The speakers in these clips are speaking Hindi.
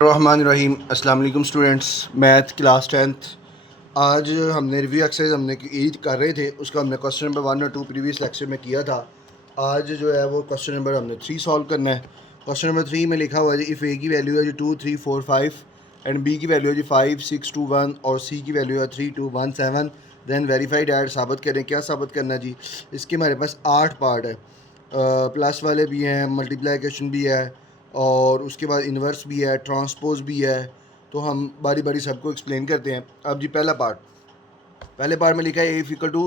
रहमान रहीम। अस्सलाम वालेकुम स्टूडेंट्स, मैथ क्लास 10th। आज हमने रिव्यू एक्सरसाइज हमने ईद कर रहे थे, उसका हमने क्वेश्चन नंबर 1 और 2 प्रीवियस लेक्चर में किया था। आज जो है वो क्वेश्चन नंबर हमने 3 सॉल्व करना है। क्वेश्चन नंबर 3 में लिखा हुआ है जी, इफ़ ए की वैल्यू है जी 2 3 4 5 एंड बी की वैल्यू है जी 5 6 2 1 और सी की वैल्यू है 3 2 1 7, दैन वेरीफाइड ऐड साबित करें। क्या साबित करना है जी? इसके हमारे पास 8 पार्ट है, प्लस वाले भी हैं, मल्टीप्लिकेशन भी है और उसके बाद इन्वर्स भी है, ट्रांसपोज भी है। तो हम बारी बारी सबको एक्सप्लेन करते हैं। अब जी पहले पार्ट में लिखा है A equal to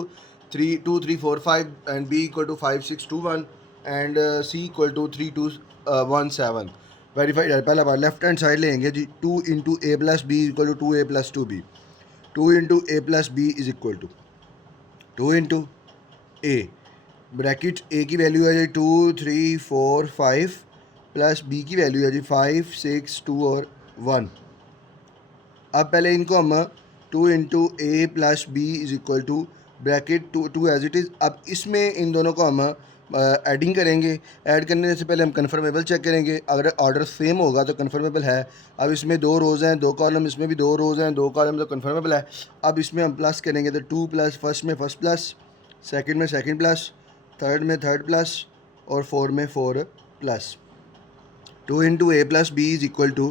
3 2 3 4 5 and B equal to 5 6 2 1 and C equal to 3 2 1 7। Verified है पहला पार्ट। लेफ्ट हैंड साइड लेंगे जी, 2 into A plus B equal to 2a plus 2b। 2 into A plus B is equal to 2 into A, bracket A की वैल्यू है जी 2 3 4 5 प्लस बी की वैल्यू है जी 5 6 2 और 1। अब पहले इनको हम 2 into A plus B is equal to bracket two as it is. अब इसमें इन दोनों को हम एडिंग करेंगे। ऐड करने से पहले हम कन्फर्मेबल चेक करेंगे, अगर ऑर्डर सेम होगा तो कन्फर्मेबल है। अब इसमें 2 रोज़ हैं 2 कॉलम, इसमें भी 2 रोज़ हैं 2 कॉलम, तो कन्फर्मेबल है। अब इसमें हम प्लस करेंगे तो 2 प्लस, फर्स्ट में फर्स्ट प्लस, सेकंड में सेकंड प्लस, थर्ड में थर्ड प्लस और फोर में four plus. 2 into A plus B is equal to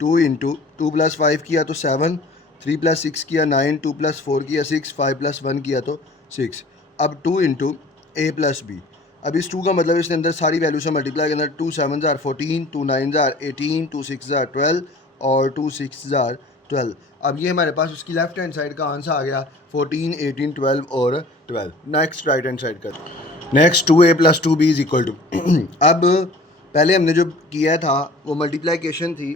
2 into 2 plus 5 किया तो 7, 3 प्लस 6 किया 9, 2 प्लस 4 किया 6, 5 प्लस 1 किया तो 6। अब 2 इंटू ए प्लस बी। अब इस 2 का मतलब इसके अंदर सारी वैल्यू से मल्टीप्लाई करना। 2 7 जार 14, 2 9 जार 18, 2 6 जार 12 और 2 6 जार 12। अब ये हमारे पास उसकी लेफ्ट हैंड साइड का आंसर आ गया 14 18 12 और 12। नेक्स्ट राइट हैंड साइड का, next 2a plus 2b is equal to अब पहले हमने जो किया था वो मल्टीप्लिकेशन थी।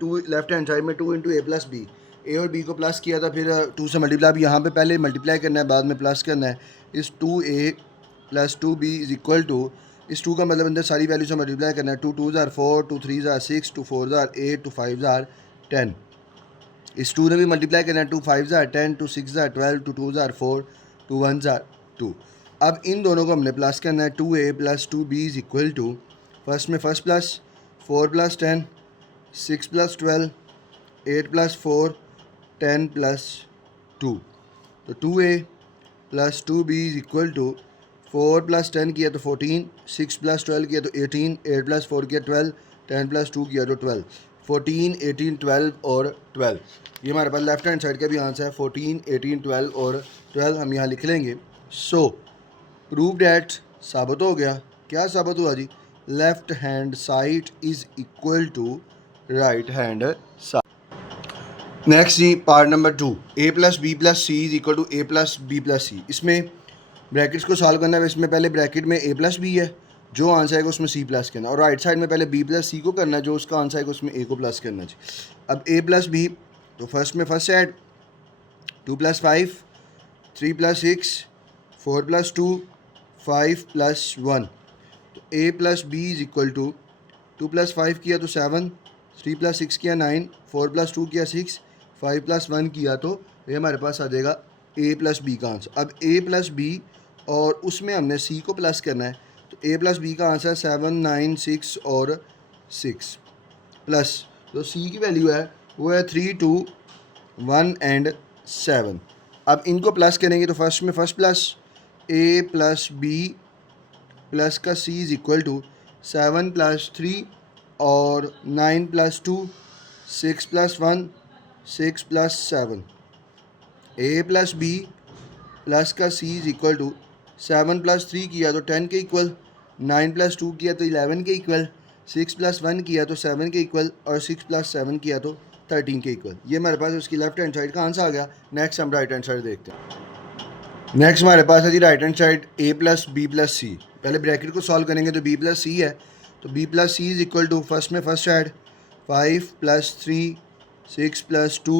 2 लेफ्ट हैंड साइड में 2 into A plus B, A और बी को प्लस किया था, फिर 2 से मल्टीप्लाई। अब यहाँ पे पहले मल्टीप्लाई करना है, बाद में प्लस करना है। इस 2a plus 2b is equal to, इस 2 का मतलब अंदर सारी वैल्यू से मल्टीप्लाई करना है। 2 2 जार 4, 2 3 जार 6, 2 4 जार 8, 2 5 जार 10। इस 2 ने भी मल्टीप्लाई करना है। 2 5 जार 10, 2 6 जार 12, 2 2 जार 4, 2 1 जार 2। अब इन दोनों को हमने प्लस करना है। 2a plus 2b is equal to, first में first plus, 4 plus 10, 6 plus 12, 8 plus 4, 10 plus 2। तो 2a plus 2b is equal to, 4 plus 10 किया तो 14, 6 प्लस 12 किया तो 18, 8 प्लस 4 किया 12, 10 प्लस 2 किया तो 12। 14 18 12 और 12, ये हमारे पास लेफ्ट हैंड साइड का भी आंसर है। 14 18 12 और 12 हम यहाँ लिख लेंगे। सो प्रूव डैट, साबित हो गया। क्या साबित हुआ जी? Left hand side is equal to right hand side. Next जी part number 2, A plus B plus C is equal to A plus B plus C. इसमें ब्रैकेट्स को सॉल्व करना है। इसमें पहले ब्रैकेट में ए प्लस बी है, जो आंसर आएगा उसमें सी प्लस करना, और राइट साइड में पहले बी प्लस सी को करना है, जो उसका आंसर आएगा उसमें ए को प्लस करना चाहिए। अब ए प्लस बी, तो फर्स्ट में first add, 2 plus 5, 3 plus 6, 4 plus 2, 5 plus 1। तो A plus B is equal to, 2 plus 5 किया तो 7, 3 प्लस 6 किया 9, 4 प्लस 2 किया 6, 5 प्लस 1 किया तो ये हमारे पास आ जाएगा ए प्लस बी का आंसर। अब ए प्लस बी और उसमें हमने सी को प्लस करना है, तो ए प्लस बी का आंसर 7 9 6 और 6 प्लस, तो सी की वैल्यू है वो है 3 2 1 एंड 7। अब इनको प्लस करेंगे तो फर्स्ट में फर्स्ट प्लस, ए प्लस बी प्लस का सी इज इक्वल टू 7 प्लस 3 और 9 प्लस 2, 6 प्लस 1, 6 प्लस 7। ए प्लस बी प्लस का सी इज इक्वल टू 7 प्लस 3 किया तो 10 के इक्वल, 9 प्लस 2 किया तो 11 के इक्वल, 6 प्लस 1 किया तो 7 के इक्वल और 6 प्लस 7 किया तो 13 के इक्वल। ये हमारे पास उसकी लेफ्ट हैंड साइड का आंसर आ गया। नेक्स्ट हम राइट हैंड साइड देखते हैं। नेक्स्ट हमारे पास है जी राइट हैंड साइड ए प्लस बी प्लस सी। पहले ब्रैकेट को सॉल्व करेंगे तो बी प्लस सी है, तो B plus C is equal to, first में first add, 5 plus 3, 6 plus 2,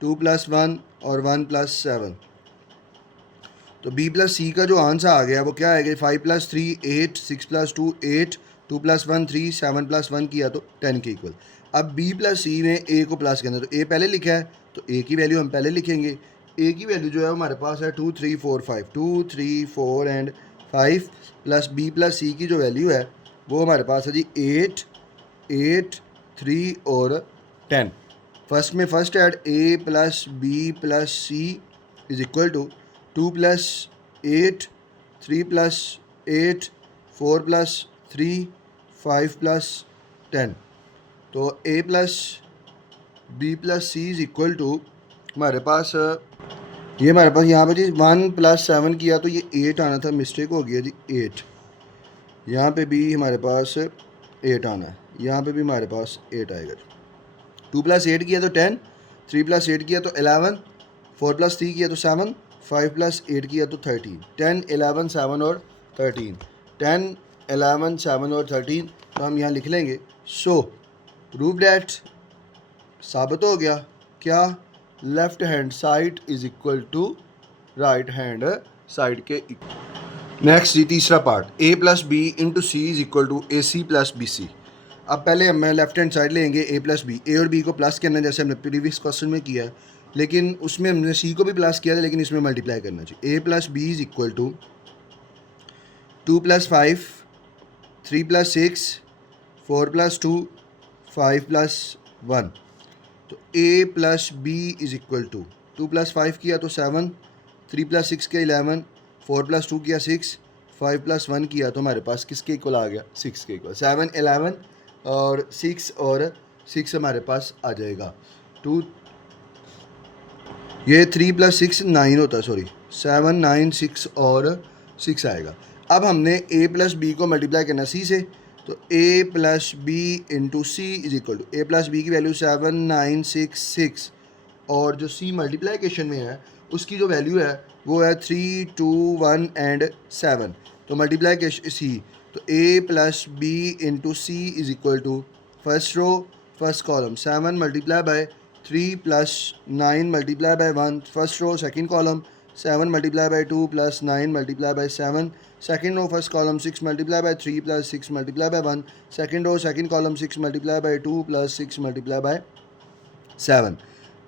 2 plus 1 और 1 प्लस 7। तो बी प्लस सी का जो आंसर आ गया वो क्या आएगा? 5 प्लस 3 8, 6 प्लस 2 8, 2 प्लस 1 3, 7 प्लस 1 किया तो 10 के इक्वल। अब बी प्लस सी में ए को प्लस करना है, तो ए पहले लिखा है तो ए की वैल्यू हम पहले लिखेंगे। ए की वैल्यू जो है हमारे पास है 2 3 4 5, 2 3 4 एंड 5 प्लस बी प्लस सी की जो वैल्यू है वो हमारे पास है जी 8 8 3 और 10। फर्स्ट में first add a plus B plus C is equal to 2 plus 8, 3 plus 8, 4 plus 3, 5 plus 10। तो a plus B plus C is equal to हमारे पास ये हमारे पास यहाँ पर जी 1 प्लस 7 किया तो ये 8 आना था, मिस्टेक हो गया जी 8। यहाँ पे भी हमारे पास 8 आना है, यहाँ पे भी हमारे पास 8 आएगा। 2 प्लस 8 किया तो 10, 3 प्लस 8 किया तो 11, 4 प्लस 3 किया तो 7, 5 प्लस 8 किया तो 13। 10, 11, 7 और 13, 10, 11, 7 और 13। तो हम यहाँ लिख लेंगे सो प्रूव डैट, साबित हो गया क्या, left hand side is equal to right hand side के। नेक्स्ट जी तीसरा part, a plus B into C is equal to A C plus B C. अब पहले हम लेफ्ट हैंड साइड लेंगे a प्लस बी, ए और बी को प्लस करना है जैसे हमने प्रीवियस क्वेश्चन में किया है, लेकिन उसमें हमने सी को भी प्लस किया था, लेकिन इसमें मल्टीप्लाई करना चाहिए। a plus B is equal to 2 plus 5, 3 plus 6, 4 plus 2, 5 plus 1। तो a plus B is equal to 2 plus 5 किया तो 7, 3 प्लस 6 किया 11, 4 प्लस 2 किया 6, 5 प्लस 1 किया तो हमारे पास किसके इक्वल आ गया, 6 के इक्वल। 7, 11 और 6 और 6 हमारे पास आ जाएगा 2। ये 3 प्लस 6 9 होता है, सॉरी 7, 9, 6 और 6 आएगा। अब हमने a प्लस बी को मल्टीप्लाई करना c से, तो a plus B into C is equal to a plus B की वैल्यू 7, 9, 6, 6 और जो c मल्टीप्लाइकेशन में है उसकी जो वैल्यू है वो है 3, 2, 1 एंड 7। तो मल्टीप्लाइकेशन सी, तो a plus B into C is equal to first row first column 7 multiply by 3 plus 9 multiply by 1, first row second column 7 multiply by 2 plus 9 multiply by 7, second row first column 6 multiply by 3 plus 6 multiply by 1, second row second column 6 multiply by 2 plus 6 multiply by 7।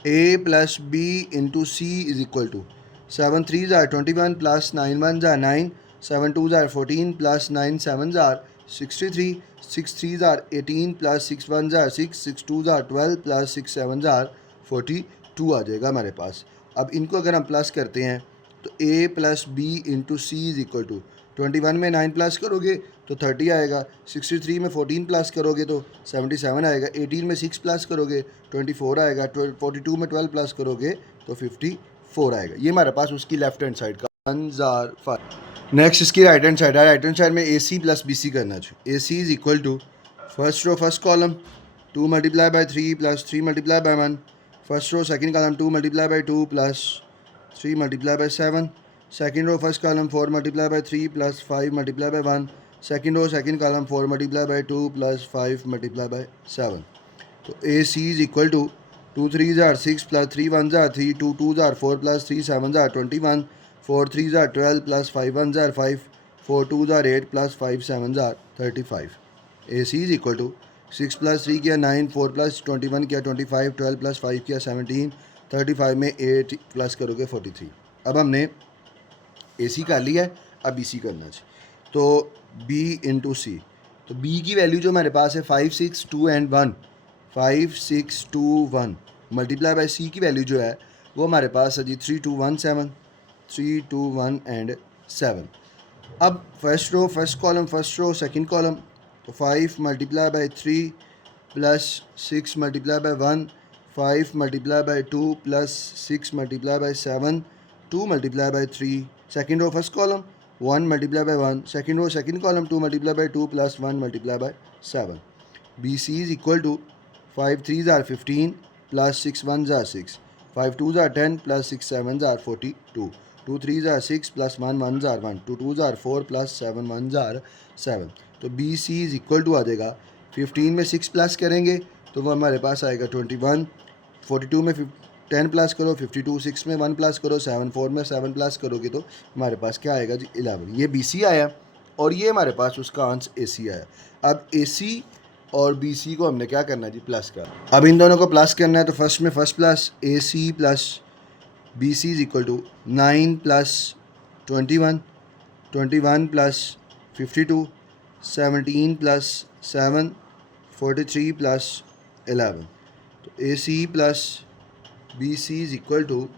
a plus B into C is equal to 7 3s are 21 plus 9 1s are 9, 7 2s are 14 plus 9 7s are 63, 6 3s are 18 plus 6 1s are 6, 6 2s are 12 plus 6 7s are 42 आ जाएगा हमारे पास। अब इनको अगर हम प्लस करते हैं तो a plus B into C is equal to 21 में 9 प्लस करोगे तो 30 आएगा, 63 में 14 प्लस करोगे तो 77 आएगा, 18 में 6 प्लस करोगे 24 आएगा, 42 में 12 प्लस करोगे तो 54 आएगा। ये हमारे पास उसकी लेफ्ट हैंड साइड का 1,5। नेक्स्ट इसकी राइट हैंड साइड है, राइट हैंड साइड में A C plus B C करना चाहिए। A C is equal to first row first column 2 multiply by 3 plus 3 multiply by 1, first row second column 2 multiply by 2 plus 3 multiply by 7, second row first column 4 multiply by 3 plus 5 multiply by 1, second row second column 4 multiply by 2 plus 5 multiply by 7। तो A C is equal to 2 3s are 6 plus 3 1s are 3, 2 2s are 4 plus 3 7s are 21, 4 3s are 12 plus 5 1s are 5, 4 2s are 8 plus 5 7s are 35। A C is equal to 6 plus 3 किया 9, 4 प्लस 21 किया 25, 12 प्लस 5 किया 17, 35 में 8 प्लस करोगे 43। अब हमने ए सी कर लिया है, अब बी सी करना चाहिए। तो बी इंटू सी, तो बी की वैल्यू जो हमारे पास है 5 6 2 एंड 1, 5 6 2 1 मल्टीप्लाई बाय सी की वैल्यू जो है वो हमारे पास है जी 3 2 1 7, 3 2 1 एंड 7। अब first row first column first row second column, तो 5 multiply by 3 plus 6 multiply by 1, 5 multiply by 2 plus 6 multiply by 7, 2 multiply by 3, second row first column 1 multiply by 1, second row second column 2 multiply by 2 plus 1 multiply by 7। B C is equal to 5 3s are 15 plus 6 1s are 6, 5 2s are 10 plus 6 7s are 42, 2 3s are 6 plus 1 1s are 1, 2 2s are 4 plus 7 1s are 7। तो B C is equal to आ जाएगा 15 में 6 प्लस करेंगे तो वो हमारे पास आएगा 21, 42 में 10 प्लस करो 52, 6 में 1 प्लस करो 7, 4 में 7 प्लस करोगे तो हमारे पास क्या आएगा जी 11। ये बी सी आया और ये हमारे पास उसका आंसर ए सी आया। अब ए सी और बी सी को हमने क्या करना है जी प्लस का। अब इन दोनों को प्लस करना है तो फर्स्ट में first plus A C plus B C is equal to 9 plus 21, 21 plus 52, 17 plus 7, 43 plus 11। तो A C plus B C is equal to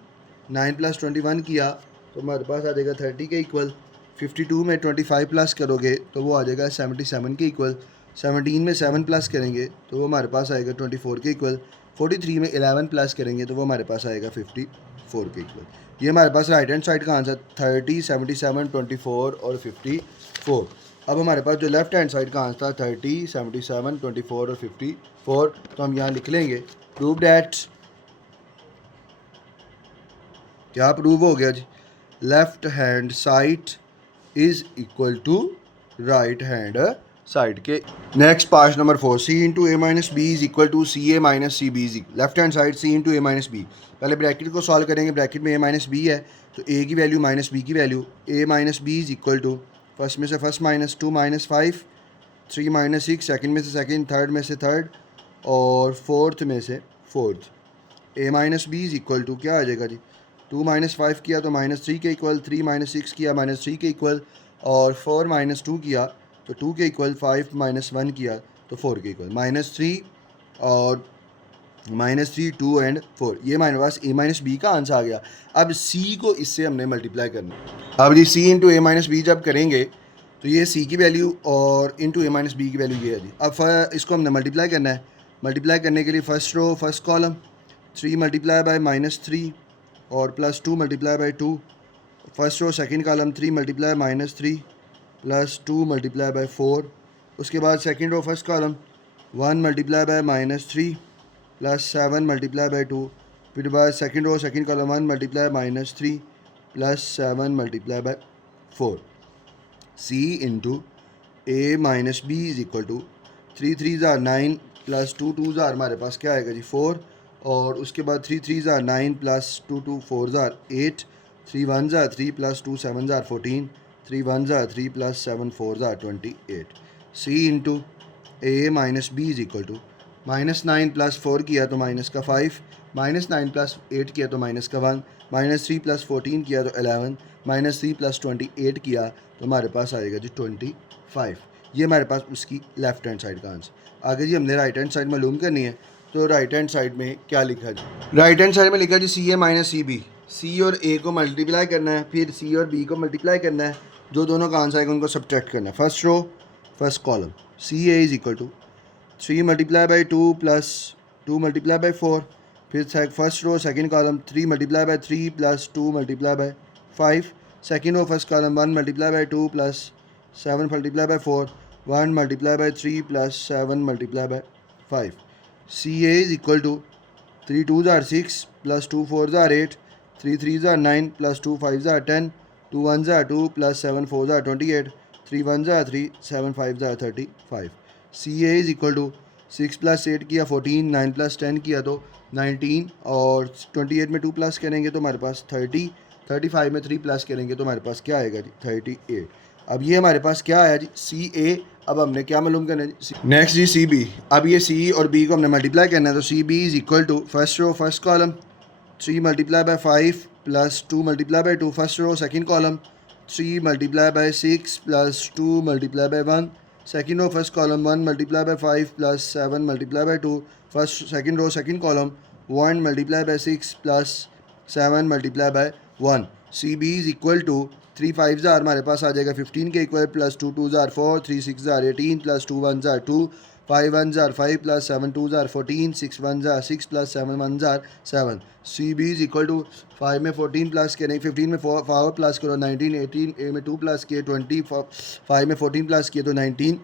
9 plus 21 किया तो हमारे पास आ जाएगा 30 के इक्वल। 52 में 25 प्लस करोगे तो वो आ जाएगा 77 के इक्वल। 17 में 7 प्लस करेंगे तो वो हमारे पास आएगा 24 के इक्वल। 43 में 11 प्लस करेंगे तो वो हमारे पास आएगा 54 के इक्वल। ये हमारे पास राइट हैंड साइड का आंसर 30, 77, 24 और 54। अब हमारे पास जो लेफ्ट हैंड साइड का आंसर था 30, 77, 24 और 54, तो हम यहाँ लिख लेंगे प्रूव डैट। क्या प्रूव हो गया जी? Left hand side is equal to right hand side के। Next part number 4, C into A minus B is equal to C A minus C B is. Left hand side C into A minus B, पहले ब्रैकेट को सॉल्व करेंगे। ब्रैकेट में ए माइनस बी है तो ए की वैल्यू माइनस बी की value, A minus B is equal to first में से first minus 2 minus 5, 3 minus 6, second में से सेकेंड, थर्ड में से थर्ड और फोर्थ में से fourth. A minus B is equal to क्या आ जाएगा जी? 2 माइनस 5 किया तो -3 के इक्वल, 3 माइनस 6 किया -3 के इक्वल और 4 माइनस 2 किया तो 2 के इक्वल, 5 माइनस 1 किया तो 4 के इक्वल। -3 और -3, 2 एंड 4, ये हमारे पास ए माइनस बी का आंसर आ गया। अब सी को इससे हमने मल्टीप्लाई करना है। अब जी सी इंटू ए माइनस बी जब करेंगे तो ये सी की वैल्यू और इंटू ए माइनस बी की वैल्यू ये है जी। अब इसको हमने मल्टीप्लाई करना है। मल्टीप्लाई करने के लिए first row first column 3 multiply by -3 और +2 multiply by 2। First row second column 3 multiply -3 +2 multiply by 4। उसके बाद second row first column 1 multiply by -3 +7 multiply by 2। फिर बाद second row second column 1 multiply -3 +7 multiply by 4। C into A minus B is equal to 3 3 ज़ार 9 +2 2 ज़ार हमारे पास क्या आएगा जी 4, और उसके बाद 3 3 ज़ार 9 +2 2 4 ज़ार 8, 3 1 ज़ार 3 +2 7 ज़ार 14, 3 1 ज़ार 3 +7 4 ज़ार 28। C into A minus B is equal to -9 + 4 किया तो माइनस का 5, -9 + 8 किया तो माइनस का 1, -3 + 14 किया तो 11, -3 + 28 किया तो हमारे पास आएगा जी 25। ये हमारे पास उसकी लेफ्ट हैंड साइड का आंसर। आगे जी हमने राइट हैंड साइड मालूम करनी है, तो राइट हैंड साइड में क्या लिखा जी? राइट हैंड साइड में लिखा जी सी ए माइनस सी बी। सी और ए को मल्टीप्लाई करना है, फिर सी और बी को मल्टीप्लाई करना है, जो दोनों का आंसर आएगा उनको सब्ट्रैक्ट करना है। First row first column C A is equal to 3 multiply by 2 plus 2 multiply by 4। फिर first row second column 3 multiply by 3 plus 2 multiply by 5। Second row first column 1 multiply by 2 plus 7 multiply by 4, 1 multiply by 3 plus 7 multiply by 5। C A is equal to 3 2 are 6 plus 2 4 ज़ार 8, 3 3 ज़ार 9 plus 2 5 are 10, 2 1 are 2 plus 7 4 tsar 28, 3 1 tsar 3 7 5 are 35। C A is equal to 6 + 8 किया 14, 9 + 10 किया तो 19 और 28 में 2 प्लस करेंगे तो हमारे पास 30, 35 में 3 प्लस करेंगे तो हमारे पास क्या आएगा जी 38। अब ये हमारे पास क्या आया जी सी ए। अब हमने क्या मालूम करना है जी? नेक्स्ट जी सी बी। अब ये सी और बी को हमने मल्टीप्लाई करना है, तो C B is equal to first row first column 3 multiply by 5 plus 2 multiply by 2। First row second column 3 multiply by 6 plus 2 multiply by 1। Second row first column 1 multiply by 5 plus 7 multiply by 2। First second row second column 1 multiply by 6 plus 7 multiply by 1। C B is equal to 3 5 ज़ार हमारे पास आ जाएगा 15 के equal, plus 2 2 tsar 4, 3 6 are 18 plus 2 1 are 2, 5 1 are 5 plus 7 2 are 14, 6 1 tsar 6 plus 7 1 tsar 7। C B is equal to 5 में 14 प्लस करें, 15 में 4 प्लस करो 19, 18 ए में 2 प्लस किए 20, 5 में 14 प्लस किए तो 19,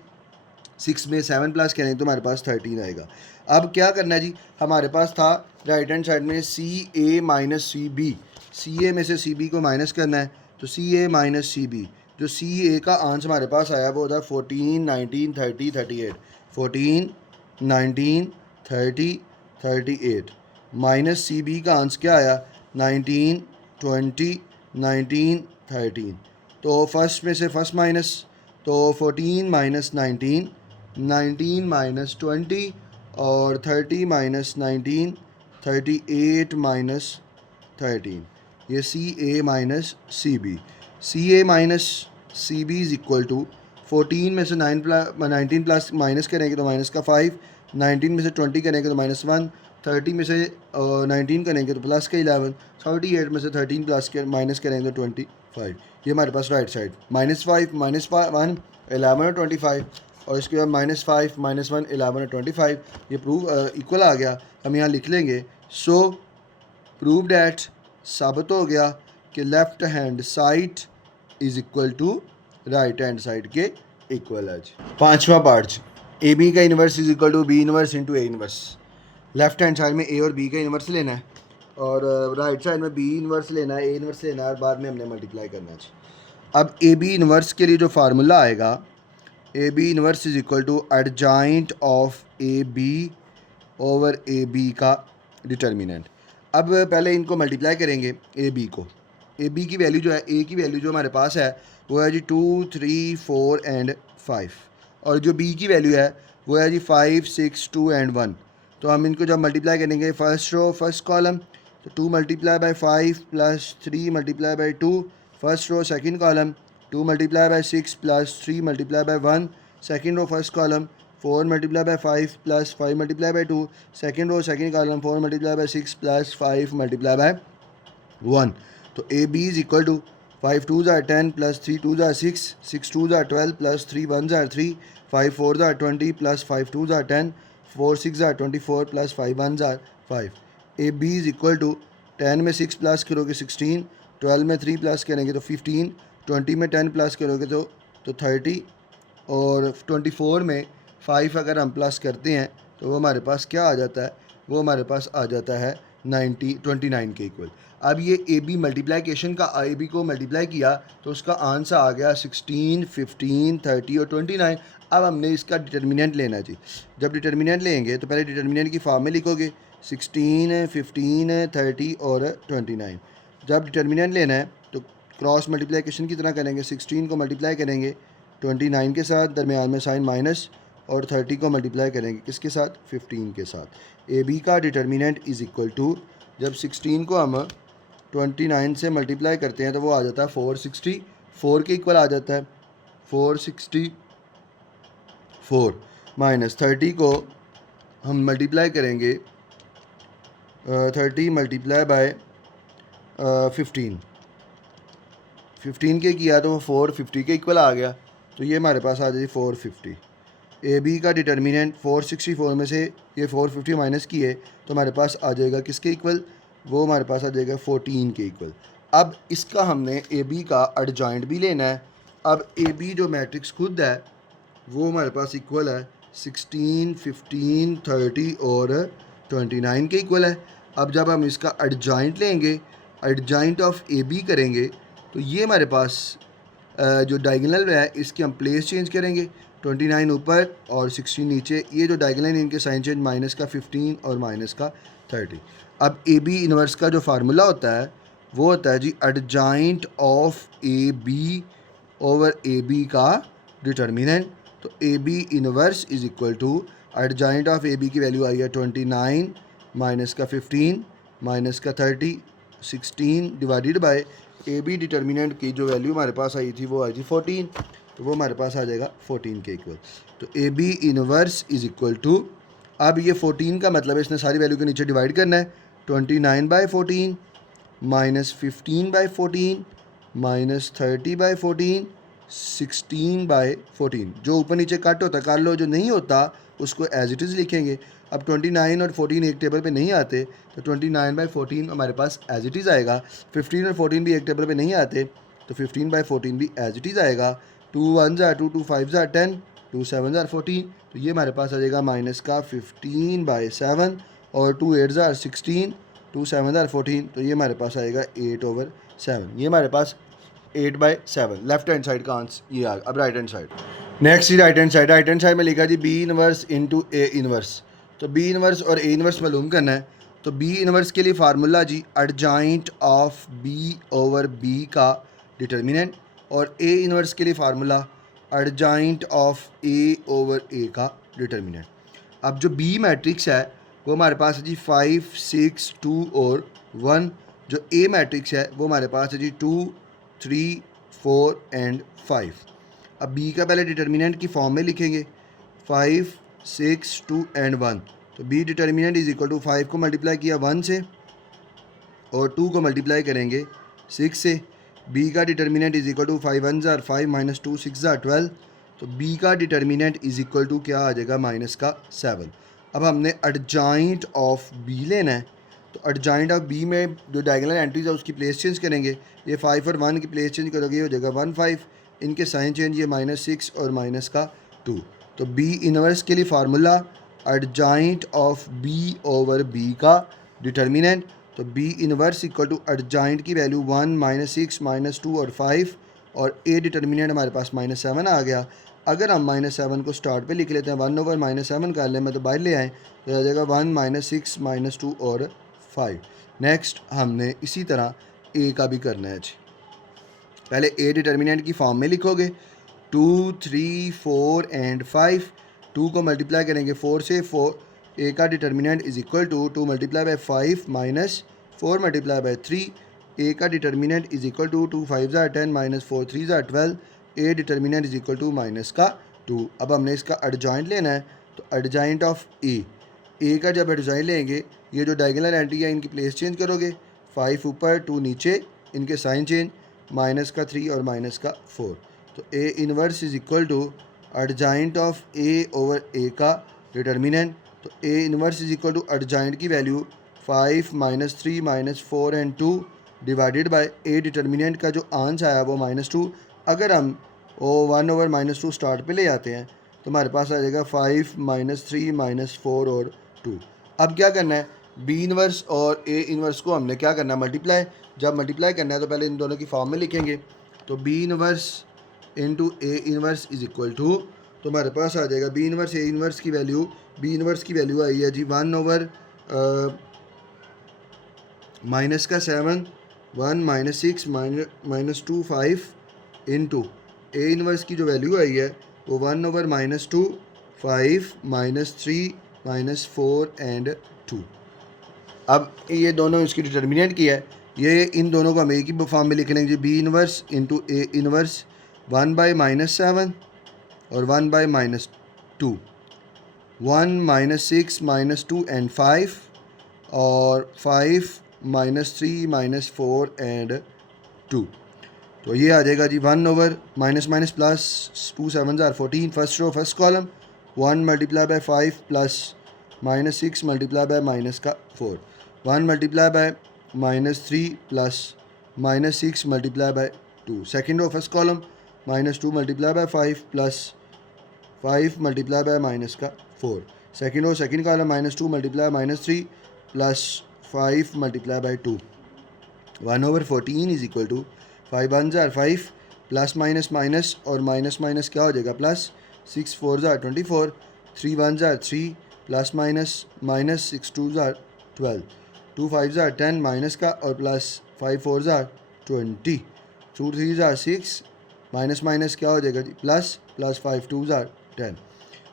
6 में 7 प्लस करें तो हमारे पास 13 आएगा। अब क्या करना है जी? हमारे पास था राइट हैंड साइड में सी A minus C B. C ए में से सी बी को माइनस करना है, तो सी ए माइनस सी बी, जो सी ए का आंसर हमारे पास आया वो था 14 19 30 38। 14 19 30 38 माइनस सी बी का आंसर क्या आया 19 20 19 13। तो फर्स्ट में से फर्स्ट माइनस, तो 14 माइनस 19, 19 माइनस 20 और 30 माइनस 19, 38 माइनस 13। ये C A minus C B. C A minus C B is equal to 14 में से 19 प्लस माइनस करेंगे तो माइनस का 5, 19 में से 20 करेंगे तो -1, 30 में से 19 करेंगे तो प्लस के 11, 38 में से 13 प्लस के माइनस करेंगे तो 25। ये हमारे पास राइट साइड -5 -1 11 और 25, और इसके बाद -5 -1 11 और 25, ये प्रूव इक्वल आ गया। हम यहाँ लिख लेंगे सो प्रूव डैट, साबित हो गया कि left hand side is equal to right hand side के इक्वल है। पाँचवा पार्ट, ए बी का inverse is equal to B inverse into A inverse. Left hand side में ए और बी का इन्वर्स लेना है और राइट साइड में बी इन्वर्स लेना है, ए इन्वर्स लेना है और बाद में हमने मल्टीप्लाई करना है। अब ए बी इन्वर्स के लिए जो फार्मूला आएगा, A B inverse is equal to adjoint of A B over A B का डिटर्मिनेंट। अब पहले इनको मल्टीप्लाई करेंगे ए बी को। ए बी की वैल्यू जो है, ए की वैल्यू जो हमारे पास है वो है जी 2 3 4 एंड 5, और जो बी की वैल्यू है वो है जी 5 6 2 एंड 1। तो हम इनको जब मल्टीप्लाई करेंगे फर्स्ट रो फर्स्ट कॉलम, तो 2 multiply by 5 plus 3 multiply by 2 first row second column, 2 multiply by 6 plus 3 multiply by 1 second row first column, 4 multiply by 5 plus 5 multiply by 2 second row second column, 4 multiply by 6 plus 5 multiply by 1। तो A B is equal to 5 2s are 10 plus 3 2s are 6, 6 2s are 12 plus 3 1s are 3, 5 4s are 20 plus 5 2s are 10, 4 6 are 24 plus 5 1s are 5। A B is equal to 10 में 6 प्लस करोगे 16, 12 में 3 प्लस करेंगे तो 15, 20 में 10 प्लस करोगे तो 30, और 24 में 5 अगर हम प्लस करते हैं तो वो हमारे पास क्या आ जाता है, वो हमारे पास आ जाता है 29 के इक्वल। अब ये ए बी मल्टीप्लाइकेशन का ए बी को मल्टीप्लाई किया तो उसका आंसर आ गया 16 15 30 और 29। अब हमने इसका डिटर्मिनेंट लेना है जी। जब डिटर्मिनेंट लेंगे तो पहले डिटर्मिनेंट की फॉर्म में लिखोगे 16 15 30 और 29। जब डिटर्मिनेंट लेना है तो क्रॉस मल्टीप्लाइकेशन की तरह करेंगे, 16 को मल्टीप्लाई करेंगे 29 के साथ, दरमियान में साइन माइनस, और 30 को मल्टीप्लाई करेंगे किसके साथ, 15 के साथ। ए बी का डिटर्मिनेंट इज़ इक्वल टू, जब 16 को हम 29 से मल्टीप्लाई करते हैं तो वो आ जाता है 464 के इक्वल आ जाता है। 464 माइनस 30 को हम मल्टीप्लाई करेंगे 30 मल्टीप्लाई बाय 15 के किया तो वो 450 के इक्वल आ गया। तो ये हमारे पास आ जाएगी 450। ए बी का डिटर्मिनेंट 464 में से ये 450 माइनस किए तो हमारे पास आ जाएगा किसके इक्वल, वो हमारे पास आ जाएगा 14 के इक्वल। अब इसका हमने ए बी का एडजॉइंट भी लेना है। अब ए बी जो मैट्रिक्स खुद है वो हमारे पास इक्वल है 16 15 30 और 29 के इक्वल है। अब जब हम इसका एडजॉइंट लेंगे, एडजॉइंट ऑफ ए बी करेंगे तो ये हमारे पास जो डायगोनल है इसकी हम प्लेस चेंज करेंगे, 29 ऊपर और 16 नीचे। ये जो डायगोनल इनके साइन चेंज, माइनस का 15 और माइनस का 30। अब ए बी इन्वर्स का जो फार्मूला होता है वो होता है जी adjoint of A B over A B का डिटर्मिनेंट। तो A B inverse is equal to adjoint of A B की वैल्यू आई है 29 माइनस का 15 माइनस का 30 16 divided by A B determinant की जो वैल्यू हमारे पास आई थी वो आई थी 14, तो वो हमारे पास आ जाएगा 14 के इक्वल। तो A B inverse is equal to, अब ये 14 का मतलब है इसने सारी वैल्यू के नीचे डिवाइड करना है, 29 by 14 minus 15 by 14 minus 30 by 14 16 by 14। जो ऊपर नीचे कट होता कर लो, जो नहीं होता उसको एज इट इज़ लिखेंगे। अब 29 और 14 एक टेबल पे नहीं आते तो 29 बाई 14 हमारे पास एज इट इज़ आएगा। 15 और 14 भी एक टेबल पे नहीं आते तो 15 बाई 14 भी एज इट इज़ आएगा। 2 1s are 2, 2 5s are 10, 2 7s are 14। तो ये हमारे पास आ जाएगा माइनस का 15 बाई 7 और 2 8s are 16, 2 7s are 14। तो ये हमारे पास आएगा 8/7। ये हमारे पास 8/7 लेफ्ट हैंड साइड का आंसर ये आ गया। अब राइट हैंड साइड, नेक्स्ट ही right hand side. Right hand side में लिखा जी B inverse into A inverse. तो बी इनवर्स और ए इनवर्स मालूम करना है। तो बी इनवर्स के लिए फार्मूला जी adjoint of B over B का डिटर्मिनेंट, और ए इनवर्स के लिए formula adjoint of A over A का डिटर्मिनेंट। अब जो बी मैट्रिक्स है वो हमारे पास है जी 5 6 2 और 1। जो ए मैट्रिक्स है वो हमारे पास है जी 2 3 4 एंड 5। अब बी का पहले डिटर्मिनेंट की फॉर्म में लिखेंगे 5 6, 2 एंड 1। तो B determinant is equal to 5 को मल्टीप्लाई किया 1 से और 2 को मल्टीप्लाई करेंगे 6 से। बी का determinant is equal to 5 1 are 5 minus 2 6 are 12। तो बी का डिटर्मिनेंट इज इक्वल टू क्या आ जाएगा माइनस का 7। अब हमने एडजॉइंट ऑफ बी लेना है। तो एडजॉइंट ऑफ बी में जो डायगोनल एंट्रीज है उसकी प्लेस चेंज करेंगे। ये 5 और 1 की प्लेस चेंज करोगे ये हो जाएगा 1 5। इनके साइन चेंज ये -6 और माइनस का 2। तो बी इनवर्स के लिए formula adjoint of B over B का डिटर्मिनेंट। तो B inverse equal to adjoint की वैल्यू 1 -6 -2 और 5 और ए डिटर्मिनेंट हमारे पास -7 आ गया। अगर हम -7 को स्टार्ट पे लिख लेते हैं 1 ओवर -7 कर लें मैं तो बाहर ले आए तो आ जाएगा 1 -6 -2 और 5। नेक्स्ट हमने इसी तरह ए का भी करना है जी। पहले ए डिटर्मिनेंट की फॉर्म में लिखोगे 2 3 4 एंड 5। 2 को मल्टीप्लाई करेंगे 4 से। 4 ए का determinant is equal to 2 multiply by 5 minus 4 multiply by 3। A का determinant is equal to 2 5 are 10 minus 4 3 are 12। A determinant is equal to minus का 2। अब हमने इसका एडजॉइंट लेना है। तो एडजॉइंट ऑफ ए का जब एडजॉइंट लेंगे ये जो डायगोनल एंट्री है इनकी प्लेस चेंज करोगे 5 ऊपर 2 नीचे इनके साइन चेंज माइनस का 3 और माइनस का 4। तो A inverse is equal to adjoint of A over A का डिटर्मिनेंट। तो A inverse is equal to adjoint की value 5 -3 -4 and 2 divided by A determinant का जो आंसर आया वो -2। अगर हम वो 1 ओवर -2 स्टार्ट पे ले आते हैं तो हमारे पास आ जाएगा 5 -3 -4 और 2। अब क्या करना है बी इनवर्स और ए इनवर्स को हमने क्या करना है मल्टीप्लाई। जब मल्टीप्लाई करना है तो पहले इन दोनों की फॉर्म में लिखेंगे। तो B inverse into A inverse is equal to तो हमारे पास आ जाएगा बी इनवर्स ए इनवर्स की वैल्यू। बी इनवर्स की वैल्यू आई है जी 1 ओवर माइनस का 7 1 -6 -2 5 इंटू ए इनवर्स की जो वैल्यू आई है वो 1 ओवर -2 5 -3 -4 एंड 2। अब ये दोनों इसकी डिटर्मिनेंट की है। ये इन दोनों को हम एक ही फॉर्म में लिख लेंगे B inverse into A inverse 1 by -7 और 1 बाई -2 1 -6 -2 एंड 5 और 5 -3 -4 एंड 2। तो ये आ जाएगा जी 1 over minus minus plus 2 7 tsar 14 first row first column 1 multiply by 5 plus -6 multiply by minus का 4 1 multiply by -3 plus -6 multiply by 2 second row first column -2 multiply by 5 plus 5 multiply by minus का 4 second row second column -2 multiply -3 plus 5 multiply by 2 1 over 14 is equal to 5 1 are 5 plus minus minus और माइनस माइनस क्या हो जाएगा plus 6 4 are 24 3 1 tsar 3 plus minus minus 6 2 are 12 2 5 are 10 minus का और plus 5 4 are 20 2 3 tsar 6 minus minus क्या हो जाएगा जी प्लस प्लस 5 2 ज़ार 10।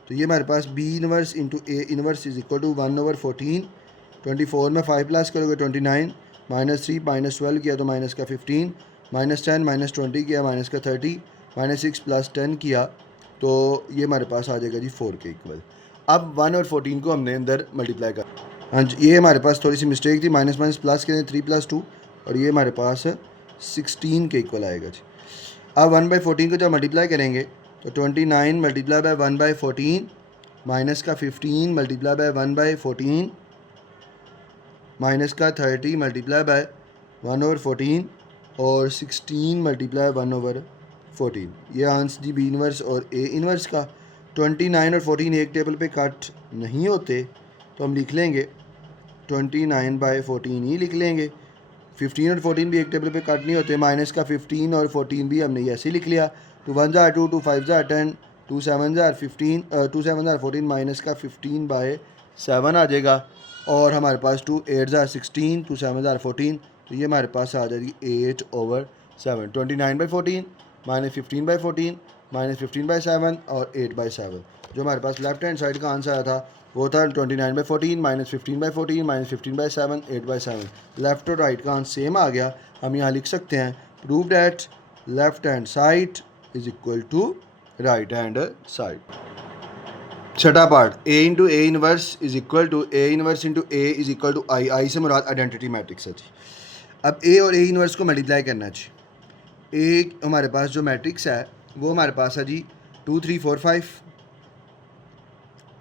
तो ये हमारे पास B inverse into A inverse is equal to 1 over 14 24 में 5 प्लस करोगे 29 -3 -12 किया तो माइनस का 15 -10 -20 किया माइनस का 30 -6 प्लस 10 किया तो ये हमारे पास आ जाएगा जी 4 के इक्वल। अब 1 और 14 को हमने अंदर मल्टीप्लाई कर हाँ जी ये हमारे पास थोड़ी सी मिस्टेक थी माइनस माइनस प्लस के 3 + 2 और ये हमारे पास 16 के इक्वल आएगा जी। अब 1/14 को जब मल्टीप्लाई करेंगे तो 29 मल्टीप्लाई बाय 1/14 माइनस का 15 मल्टीप्लाई बाय 1/14 माइनस का 30 मल्टीप्लाई बाय 1 ओवर 14 और 16 मल्टीप्लाई 1 ओवर 14। ये आंसर जी बी इनवर्स और ए इनवर्स का। 29 और 14 एक टेबल पे कट नहीं होते तो हम लिख लेंगे 29/14 ही लिख लेंगे। 15 और 14 भी एक टेबल पे कट नहीं होते माइनस का 15 और 14 भी हमने ऐसे ही लिख लिया 2 1 are 2 2 5 are 10 2 7 tsar 15 2 7 tsar 14 minus का 15/7 आ जाएगा और हमारे पास 2 8 ज़ार 16 2 7 ज़ार 14 तो ये हमारे पास आ जाएगी 8 ओवर 7 29/14 -15/14 -15/7 और 8/7। जो हमारे पास लेफ्ट हैंड साइड का आंसर आया था वो था 29/14 -15/14 -15/7 8/7। लेफ्ट और राइट का आंसर सेम आ गया। हम यहाँ लिख सकते हैं prove that left hand side is equal to right hand side. छठा part, A into A inverse is equal to A inverse into A is equal to I. I से मुराद आइडेंटिटी मैट्रिक्स है जी। अब ए और ए इनवर्स को मल्टीप्लाई करना चाहिए। ए हमारे पास जो मैट्रिक्स है वो हमारे पास है जी 2 3 4 5।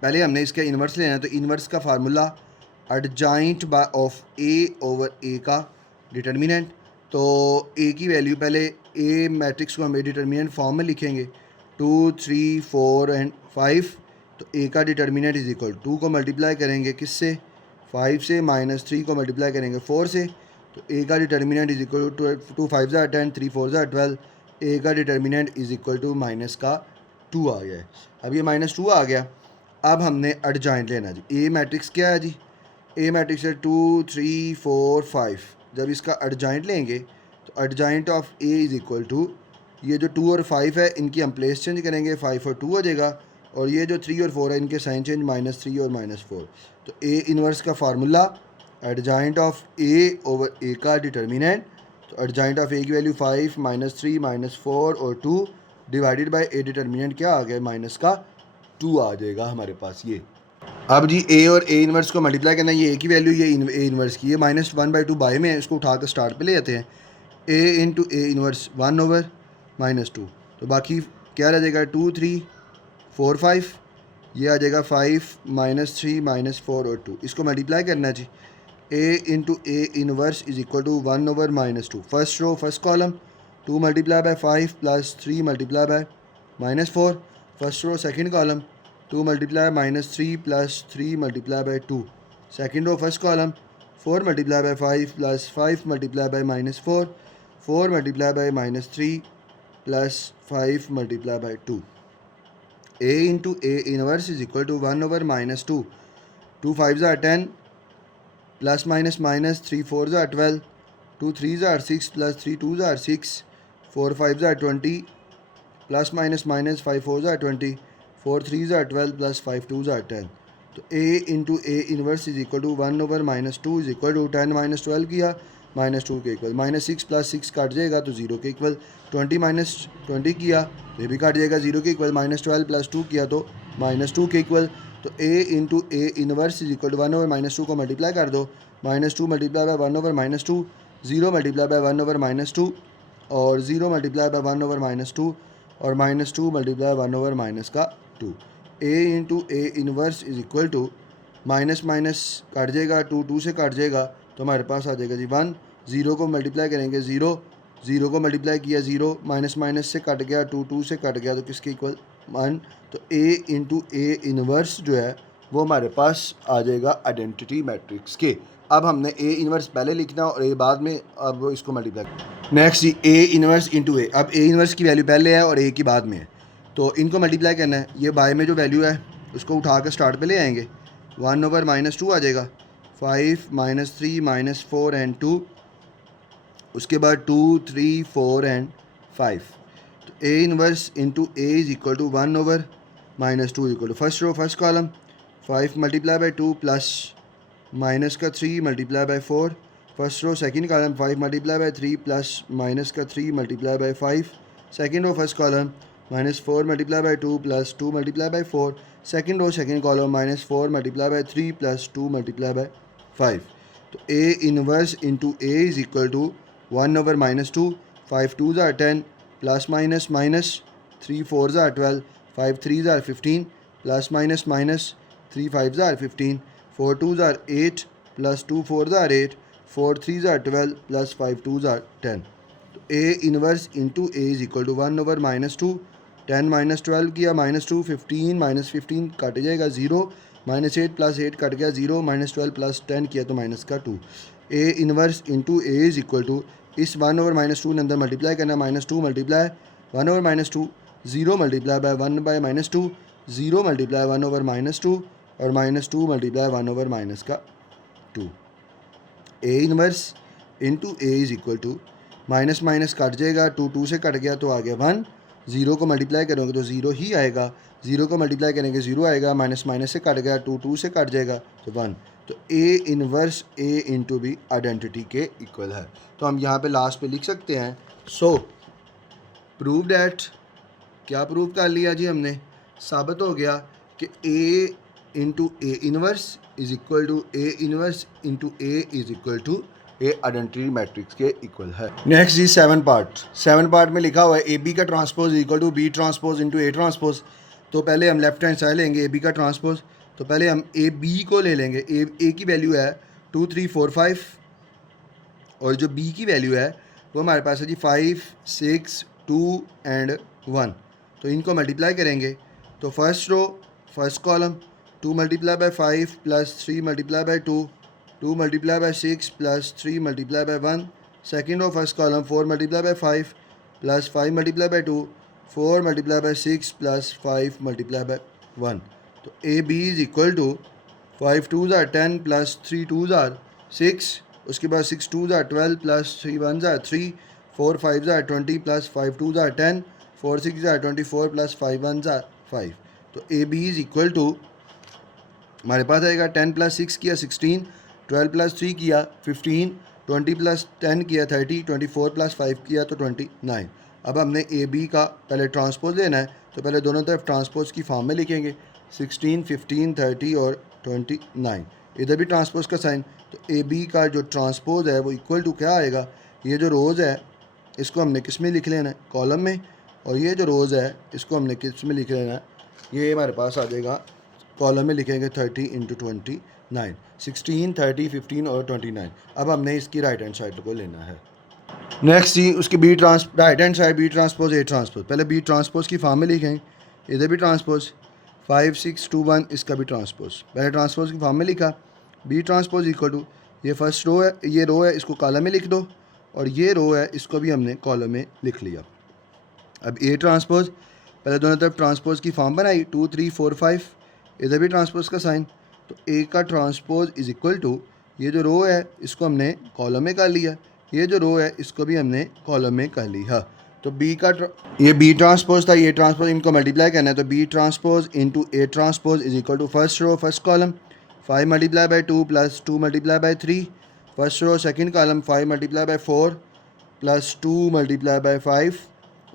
पहले हमने इसका इन्वर्स लेना है, तो इन्वर्स का formula adjoint of A over A का डिटर्मिनेंट। तो ए की वैल्यू पहले ए मैट्रिक्स को हम डिटर्मिनेंट फॉर्म में लिखेंगे 2 3 4 एंड 5। तो ए का डिटर्मिनेंट इज इक्वल 2 को मल्टीप्लाई करेंगे किससे, 5 से, -3 को मल्टीप्लाई करेंगे 4 से। तो ए का determinant is equal to 2 5 10, 3 4 12। A का determinant is equal to minus का 2 आ गया है। अब ये -2 आ गया। अब हमने एडजॉइंट लेना जी। ए मैट्रिक्स क्या है जी, ए मैट्रिक्स है 2 3 4 5। जब इसका एडजॉइंट लेंगे तो adjoint of A is equal to, ये जो 2 और 5 है इनकी हम प्लेस चेंज करेंगे, 5 और 2 हो जाएगा, और ये जो 3 और 4 है इनके साइन चेंज, -3 और -4। तो ए इनवर्स का formula adjoint of A over A का डिटर्मिनेंट। तो एडजॉइंट ऑफ ए की वैल्यू 5 -3 -4 और 2 डिवाइडेड बाय ए डिटर्मिनेंट क्या आ गया, माइनस का 2 आ जाएगा हमारे पास ये। अब जी ए और ए इनवर्स को मल्टीप्लाई करना है, ये ए की वैल्यू, ये ए इनवर्स की, ये -1/2 बाय में है, इसको उठा कर स्टार्ट पे ले जाते हैं। ए इंटू ए इनवर्स 1 ओवर -2। तो बाकी क्या रह जाएगा, 2 3 4 5, ये आ जाएगा 5 -3 -4 और 2। इसको मल्टीप्लाई करना जी। A into A inverse is equal to 1 over -2। First row first column 2 multiply by 5 plus 3 multiply by -4। First row second column 2 multiply -3 plus 3 multiply by 2। Second row first column 4 multiply by 5 plus 5 multiply by -4। 4 multiply by -3 plus 5 multiply by 2। A into A inverse is equal to 1 over -2। 2 5 are 10 plus minus 3 4 are 12, 2 3 are 6 plus 3 2 are 6, 4 5 are 20 plus minus 5 4 are 20, 4 3 are 12 plus 5 2 are 10। तो a into A inverse is equal to 1 over -2 is equal to 10 -12 किया, -2 के इक्वल, -6 प्लस 6 काट जाएगा तो 0 के इक्वल, 20 -20 किया तो ये भी काट जाएगा 0 के इक्वल, -12 प्लस 2 किया तो -2 के इक्वल। तो a into A inverse is equal to 1 over -2 को मल्टीप्लाई कर दो, -2 multiply by 1 over -2, 0 multiply by 1 over -2 और 0 मल्टीप्लाई बाय 1 ओवर -2 और -2 multiply 1 over -2। a into A inverse is equal to minus minus काट जाएगा, 2 2 से काट जाएगा तो हमारे पास आ जाएगा जी 1। 0 को मल्टीप्लाई करेंगे 0, 0 को मल्टीप्लाई किया 0, माइनस माइनस से कट गया, 2 2 से कट गया तो किसके इक्वल 1। तो a इंटू ए इनवर्स जो है वो हमारे पास आ जाएगा आइडेंटिटी मैट्रिक्स के। अब हमने ए इनवर्स पहले लिखना और ए बाद में, अब इसको मल्टीप्लाई। नेक्स्ट जी ए इनवर्स इंटू ए। अब ए इनवर्स की वैल्यू पहले है और ए की बाद में है, तो इनको मल्टीप्लाई करना है। ये बाय में जो वैल्यू है उसको उठा कर स्टार्ट पे ले आएंगे, 1 ओवर -2 आ जाएगा, 5 -3 -4 एंड 2, उसके बाद 2 3 4 एंड 5। तो A inverse into A is equal to 1 over -2 equal to first row first column 5 multiply by 2 plus minus का 3 multiply by 4। First row second column 5 multiply by 3 plus minus का 3 multiply by 5। Second row first column -4 multiply by 2 plus 2 multiply by 4। Second row second column -4 multiply by 3 plus 2 multiply by 5। तो A inverse into A is equal to 1 over -2, 5 2s are 10 plus minus minus 3 4s are 12, 5 3s are 15 plus minus minus 3 5s are 15, 4 2s are 8 plus 2 4s are 8, 4 3s are 12 plus 5 2s are 10। तो A inverse into A is equal to 1 over -2, 10 -12 किया, -2 15 -15 काट जाएगा 0, -8 प्लस 8 कट गया 0, -12 प्लस 10 किया तो माइनस का 2। A inverse into A is equal to, इस 1 ओवर -2 ने अंदर मल्टीप्लाई करना, -2 multiply 1 over -2, 0 multiply by 1 by -2, 0 multiply 1 over -2 और -2 multiply 1 over -2। A inverse into A is equal to, minus minus कट जाएगा, 2 2 से कट गया तो आ गया 1, 0 को मल्टीप्लाई करोगे तो 0 ही आएगा, 0 को मल्टीप्लाई करेंगे 0 आएगा, माइनस माइनस से कट गया, 2 2 से कट जाएगा तो 1। तो A inverse A into B identity के इक्वल है। तो हम यहाँ पे लास्ट पे लिख सकते हैं, सो प्रूव डैट, क्या प्रूव कर लिया जी हमने, साबित हो गया कि A into A inverse is equal to A inverse into A is equal to A identity matrix के इक्वल है। नेक्स्ट जी 7 पार्ट में लिखा हुआ है ए बी का transpose equal to B transpose into A transpose. तो पहले हम लेफ्ट हैंड साइड लेंगे ए बी का ट्रांसपोज। तो पहले हम ए बी को ले लेंगे। ए की वैल्यू है 2 3 4 5 और जो बी की वैल्यू है वो हमारे पास है जी 5 6 2 एंड 1। तो इनको मल्टीप्लाई करेंगे तो first row first column 2 multiply by 5 plus 3 multiply by 2 2 multiply by 6 plus 3 multiply by 1। Second row first column 4 multiply by 5 plus 5 multiply by 2 4 multiply by 6 plus 5 multiply by 1। तो A B is equal to 5 2s are 10 plus 3 2s are 6। उसके बाद 6 2s are 12 plus 3 1s are 3 4 5s are 20 plus 5 2s are 10 4 6s are 24 plus 5 1s are 5। तो A B is equal to हमारे पास आएगा 10 प्लस 6 किया 16 12 प्लस 3 किया 15 20 प्लस 10 किया 30 24 प्लस 5 किया तो 29। अब हमने ए बी का पहले ट्रांसपोज लेना है तो पहले दोनों तरफ ट्रांसपोज की फॉर्म में लिखेंगे 16 15 30 और 29। इधर भी ट्रांसपोज का साइन। तो ए बी का जो ट्रांसपोज है वो इक्वल टू क्या आएगा, ये जो रोज़ है इसको हमने किस में लिख लेना है, कॉलम में, और ये जो रोज़ है इसको हमने किस में लिख लेना है, ये हमारे पास आ जाएगा कॉलम में लिखेंगे 30 इंटू 29 16 30 15 और 29। अब हमने इसकी राइट हैंड साइड को लेना है। नेक्स्ट जी उसकी B right hand side B transpose A transpose. पहले बी ट्रांसपोज की फॉर्म में लिखें, इधर भी ट्रांसपोज 5 6 2 1 इसका भी ट्रांसपोज। पहले ट्रांसपोज की फॉर्म में लिखा बी ट्रांसपोज इक्वल टू ये फर्स्ट रो है, ये रो है इसको कॉलम में लिख दो, और ये रो है इसको भी हमने कॉलम में लिख लिया। अब ए ट्रांसपोज पहले दोनों तरफ ट्रांसपोज की फॉर्म बनाई 2 3 4 5, इधर भी ट्रांसपोज का साइन। तो ए का ट्रांसपोज इज इक्वल टू ये जो रो है इसको हमने कॉलम में कर लिया, ये जो रो है इसको भी हमने कॉलम में कर लिया। तो बी का ये बी ट्रांसपोज था, ये ट्रांसपोज इनको मल्टीप्लाई करना है। तो B transpose into A transpose is equal to first row first column 5 multiply by 2 plus 2 multiply by 3, first row second column 5 multiply by 4 plus 2 multiply by 5।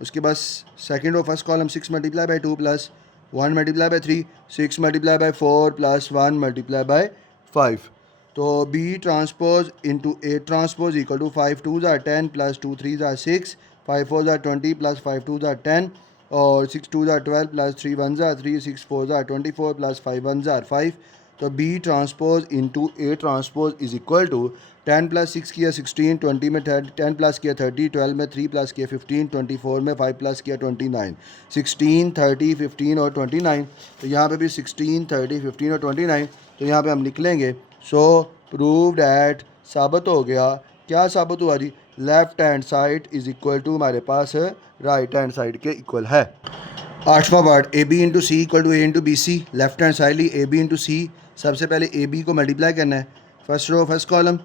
उसके बाद second row first column 6 multiply by 2 plus 1 multiply by 3 6 multiply by 4 plus 1 multiply by 5। तो B transpose into A transpose equal to 5 2s are 10 plus 2 3s are 6 5 4s are 20 plus 5 2s are 10 और 6 2s are 12 plus 3 1s are 3 6 4s are 24 plus 5 1s are 5। तो B transpose into A transpose is equal to 10 plus 6 किया 16 20 में 10 प्लस किया 30 12 में 3 प्लस किया 15 24 में 5 प्लस किया 29 16 30 15 और 29। तो यहाँ पे भी 16 30 15 और 29। तो यहाँ पे हम लिख लेंगे सो प्रूव डैट साबित हो गया। क्या साबित हुआ जी, left hand side is equal to हमारे पास राइट हैंड साइड के इक्वल है। आठवां part A B into C equal to A into B C. Left hand side ली ए बी इंटू सी। सबसे पहले ए बी को मल्टीप्लाई करना है, first row first column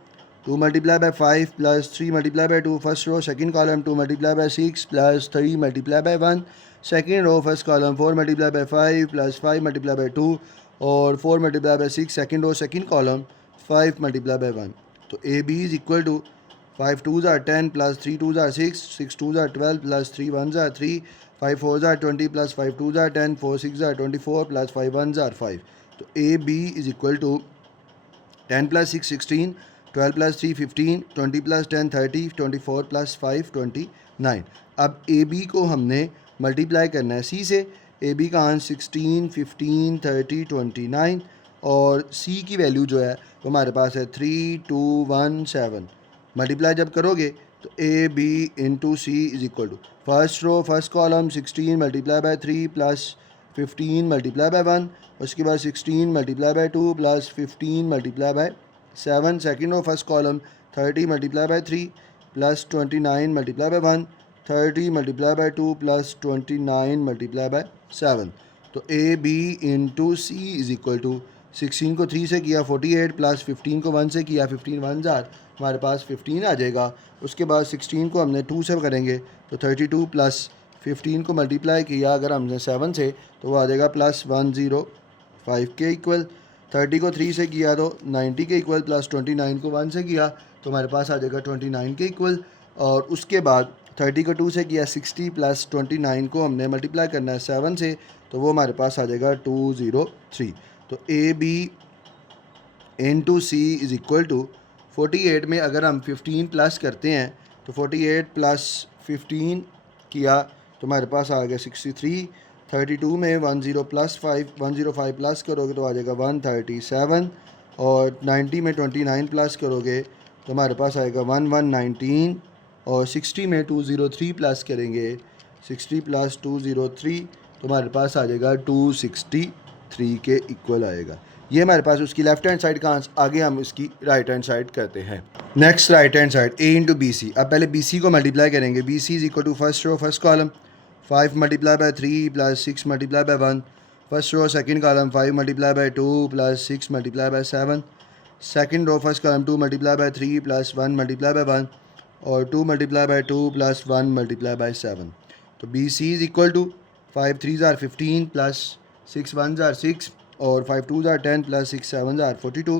2 multiply by 5 plus 3 multiply by 2, first row second column 2 multiply by 6 plus 3 multiply by 1, second row first column 4 multiply by 5 plus 5 multiply by 2 और 4 multiply by 6, second row second column 5 multiply by 1। तो A B is equal to 5 2s are 10 plus 3 2s are 6 6 2s are 12 plus 3 1s are 3 5 4s are 20 plus 5 2s are 10 4 6s are 24 plus 5 1s are 5। तो A B is equal to 10 plus 6 16 12 plus 3 15 20 plus 10 30 24 plus 5 29। अब ए बी को हमने मल्टीप्लाई करना है सी से। ए बी का आंसर 16 15 30 29 और सी की वैल्यू जो है वो हमारे पास है 3 2 1 7। मल्टीप्लाई जब करोगे तो A B into C is equal to first row first column 16 multiply by 3 plus 15 multiply by 1, उसके बाद 16 multiply by 2 plus 15 multiply by 7, second row first column 30 multiply by 3 plus 29 multiply by 1 30 multiply by 2 plus 29 multiply by 7। तो A B into C is equal to 16 को 3 से किया 48 प्लस 15 को 1 से किया 15 1 जार हमारे पास 15 आ जाएगा। उसके बाद 16 को हमने 2 से करेंगे तो 32 प्लस 15 को मल्टीप्लाई किया अगर हमने 7 से तो वो आ जाएगा प्लस 105 के इक्वल। 30 को 3 से किया तो 90 के इक्वल प्लस 29 को 1 से किया तो हमारे पास आ जाएगा 29 के इक्वल। और उसके बाद 30 को 2 से किया 60 प्लस 29 को हमने मल्टीप्लाई करना है 7 से तो वो हमारे पास आ जाएगा 203। तो A B into C is equal to 48 में अगर हम 15 प्लस करते हैं तो 48 प्लस 15 किया तो हमारे पास आ गया 63। 32 में 105 प्लस करोगे तो आ जाएगा 137। और 90 में 29 प्लस करोगे तो हमारे पास आएगा 1119। और 60 में 203 प्लस करेंगे, 60 प्लस 203 तो हमारे पास आ जाएगा 263 के इक्वल आएगा। ये हमारे पास उसकी लेफ्ट हैंड साइड का आंसर। आगे हम इसकी राइट हैंड साइड करते हैं। Next right hand side A into B C. अब पहले बी सी को मल्टीप्लाई करेंगे। B C is equal to first row first column 5 multiply by 3 plus 6 multiply by 1। First row second column 5 multiply by 2 plus 6 multiply by 7। Second row first column 2 multiply by 3 plus 1 multiply by 1 और 2 multiply by 2 plus 1 multiply by 7। तो B C is equal to 5 3 ज़ार 15 प्लस 6 1 ज़ार 6 और 5 2 ज़ार 10 प्लस 6 7 ज़ार 42।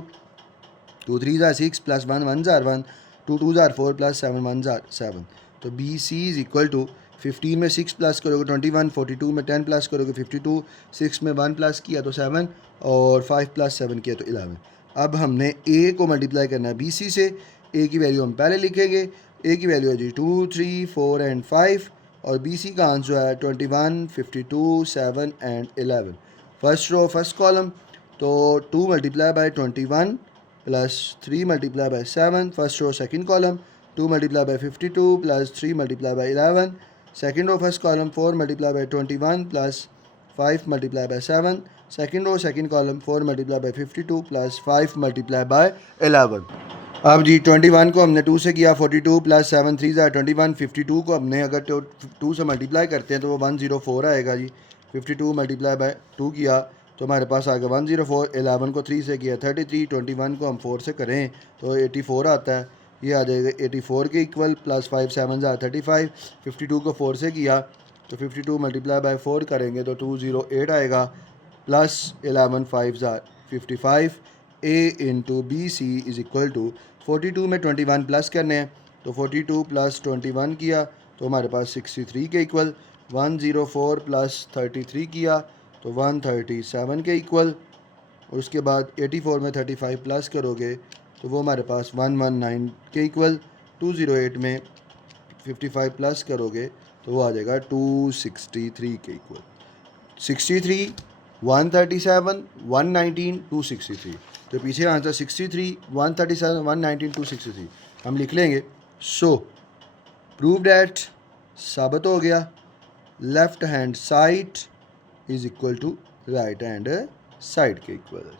2 3 ज़ार 6 प्लस 1 1 ज़ार 1 2 2 ज़ार 4 प्लस 7 1 ज़ार 7। तो B C is equal to 15 में 6 प्लस करोगे 21, 42 में 10 प्लस करोगे 52, 6 में 1 प्लस किया तो 7 और 5 प्लस 7 किया तो 11। अब हमने ए को मल्टीप्लाई करना है बी सी से। ए की वैल्यू हम पहले लिखेंगे। ए की वैल्यू है जी 2 3 4 एंड 5 और बी सी का आंसर है 21 52 7 and 11। First row first column तो 2 multiply by 21 plus 3 multiply by 7। First row second column 2 multiply by 52 plus 3 multiply by 11। Second row first column 4 multiply by 21 plus 5 multiply by 7। Second row second column 4 multiply by 52 plus 5 multiply by 11। अब जी 21 को हमने 2 से किया 42 प्लस 7 3 ज़ार 21। 52 को हमने अगर 2 से मल्टीप्लाई करते हैं तो वो 104 आएगा जी। 52 मल्टीप्लाई बाय 2 किया तो हमारे पास आ गया 104। 11 को 3 से किया 33। 21 को हम 4 से करें तो 84 आता है। ये आ जाएगा 84 के इक्वल प्लस 5 7 ज़ार 35। 52 को 4 से किया तो 52 मल्टीप्लाई बाय 4 करेंगे तो 208 आएगा प्लस 11 5 ज़ार 55। A into B C is equal to 42 में 21 प्लस करने हैं तो 42 प्लस 21 किया तो हमारे पास 63 के इक्वल। 104 प्लस 33 किया तो 137 के इक्वल। और उसके बाद 84 में 35 प्लस करोगे तो वो हमारे पास 119 के इक्वल। 208 में 55 प्लस करोगे तो वो आ जाएगा 263 के इक्वल। 63 137 119 263। तो पीछे आंसर 63 137 119 263 हम लिख लेंगे। सो प्रूव डैट साबित हो गया left hand side is equal to right hand side के इक्वल है।